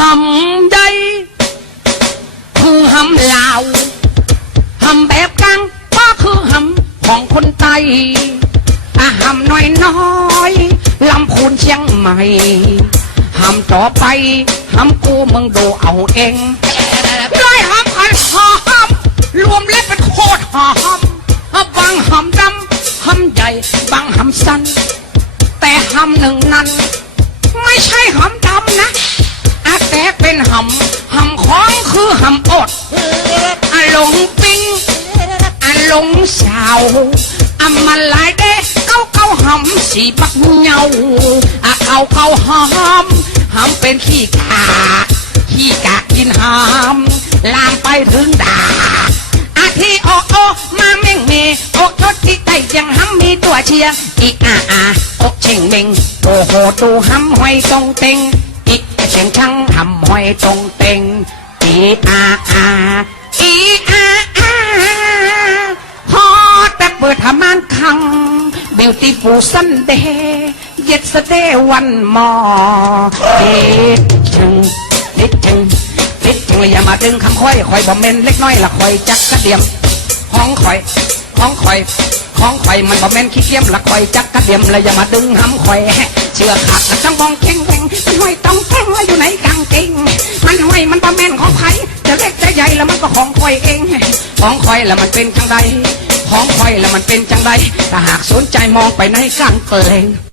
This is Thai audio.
หำใหญ่คือหำลาวหำแบบกลางก็คือหำของคนไตอาหำน้อยน้อยลำพูนเชียงใหม่หำต่อไปหำกูมึงดูเอาเองด้หำอันหอมรวมเล็บเป็นโคตรหอมบางหำดำหำใหญ่บางหำสั้นแต่หำหนึ่งนั้น อดอาหลงปิงอาหลงสาวอามาลายเด้เก้าเก้าหำสีบักเหงาอาเก้าเก้าหำหำเป็นขี้กาขี้กากินหำลามไปถึงดาอาทีโอโอมาเม่งเมโอทศที่ไตยังหำมีตัวเชียร์อีอาอาโอเช่งเม่งโอโหดูหำห้อยตรงเต็งอีเสียงช่างหำห้อยตรงเต็ง อีอาอาอีอาอาฮอแต่เปิดทำมานคัง beautiful Sunday yesterday one more เด็ดจึงเด็ดจึงนิดจึงเลยอย่ามาดึงคำค่อยคอยบ่เมนเล็กน้อยละคอยจักกระเดียมห้องคอยห้องคอยห้องคอยมันบ่เมนขี้เกียมละคอยจักกระเดียมเลยอย่ามาดึงห้ำคอยเชื่อขาดละจังมองเข่งแข่งมันห้อย ของคอยแล้วมันเป็นจังใดของคอยแล้วมันเป็นจังใดถ้าหากสนใจมองไปในข้างเปลง